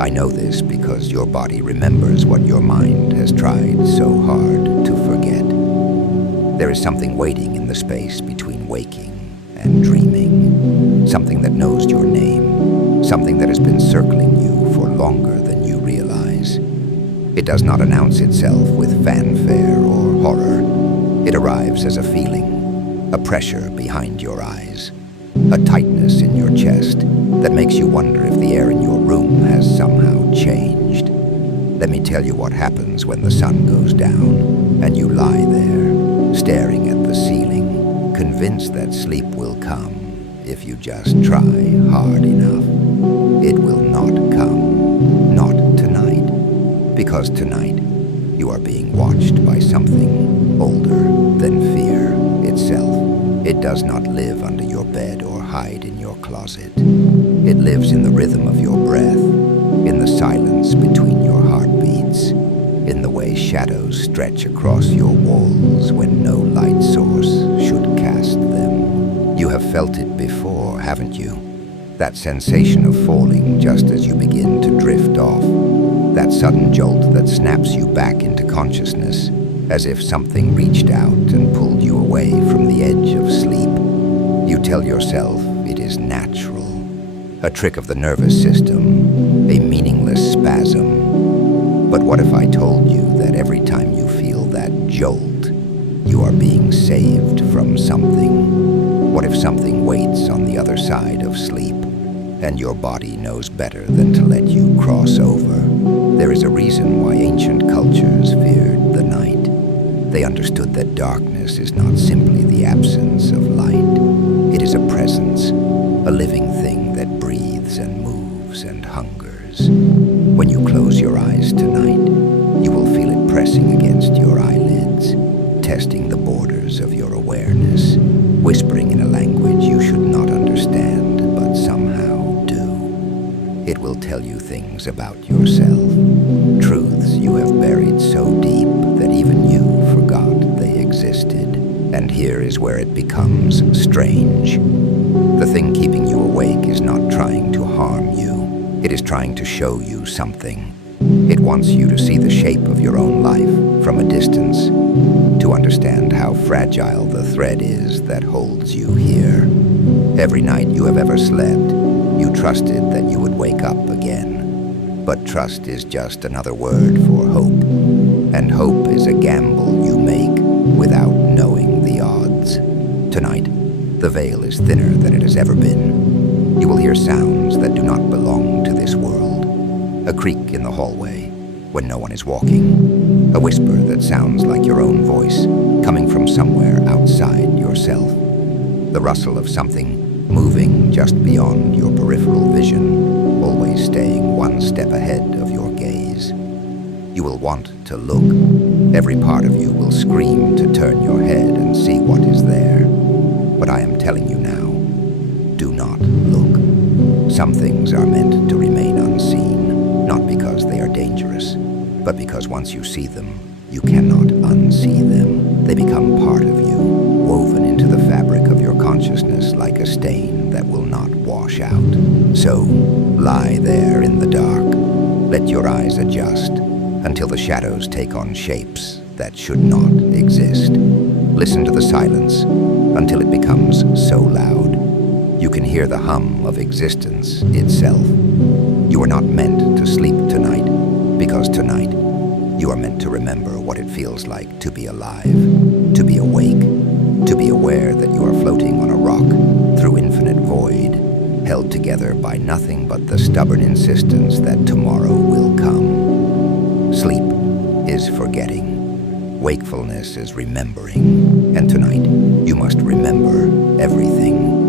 I know this because your body remembers what your mind has tried so hard to forget. There is something waiting in the space between waking and dreaming, something that knows your name, something that has been circling you for longer than you realize. It does not announce itself with fanfare or horror. It arrives as a feeling, a pressure behind your eyes, a tightness in your chest that makes you wonder if the air in your room has somehow changed. Let me tell you what happens when the sun goes down and you lie there, staring at the ceiling, convinced that sleep will come if you just try hard enough. It will not come, not tonight, because tonight you are being watched by something older than fear itself. It does not live under your bed or hide in your closet. It lives in the rhythm of your breath, in the silence between your heartbeats, in the way shadows stretch across your walls when no light source should cast them. You have felt it before, haven't you? That sensation of falling just as you begin to drift off. That sudden jolt that snaps you back into consciousness, as if something reached out and pulled you away from the edge of sleep. You tell yourself it is natural, a trick of the nervous system, a meaningless spasm. But what if I told you that every time you feel that jolt, you are being saved from something? What if something waits on the other side of sleep, and your body knows better than to let you cross over? There is a reason why ancient cultures feared the night. They understood that darkness is not simply the absence of light. It is a presence, a living thing that breathes and moves and hungers. When you close your eyes tonight, you will feel it pressing against your eyelids, testing the borders of your awareness, whispering in a language you should not understand, but somehow do. It will tell you things about yourself, truths you have buried so deep that even you forgot they existed. And here is where it becomes strange. The thing keeping you awake is not trying to harm you. It is trying to show you something. It wants you to see the shape of your own life from a distance, to understand how fragile the thread is that holds you here. Every night you have ever slept, you trusted that you would wake up again. But trust is just another word for hope. And hope is a gamble you make without knowing the odds. Tonight, the veil is thinner than it has ever been. You will hear sounds that do not belong to this world. A creak in the hallway when no one is walking. A whisper that sounds like your own voice, coming from somewhere outside yourself. The rustle of something moving just beyond your peripheral vision, always staying one step ahead of your gaze. You will want to look. Every part of you will scream to turn your head and see what is there. But I am telling you now, do not look. Some things are meant to remain unseen, not because they are dangerous, but because once you see them, you cannot unsee them. They become part of you, woven into the fabric of your consciousness like a stain that will not wash out. So, lie there in the dark. Let your eyes adjust until the shadows take on shapes that should not exist. Listen to the silence until it becomes so loud you can hear the hum of existence itself. You are not meant to sleep tonight, because tonight you are meant to remember what it feels like to be alive, to be awake, to be aware that you are floating on a rock through infinite void, held together by nothing but the stubborn insistence that tomorrow will come. Sleep is forgetting. Wakefulness is remembering. And tonight, you must remember everything.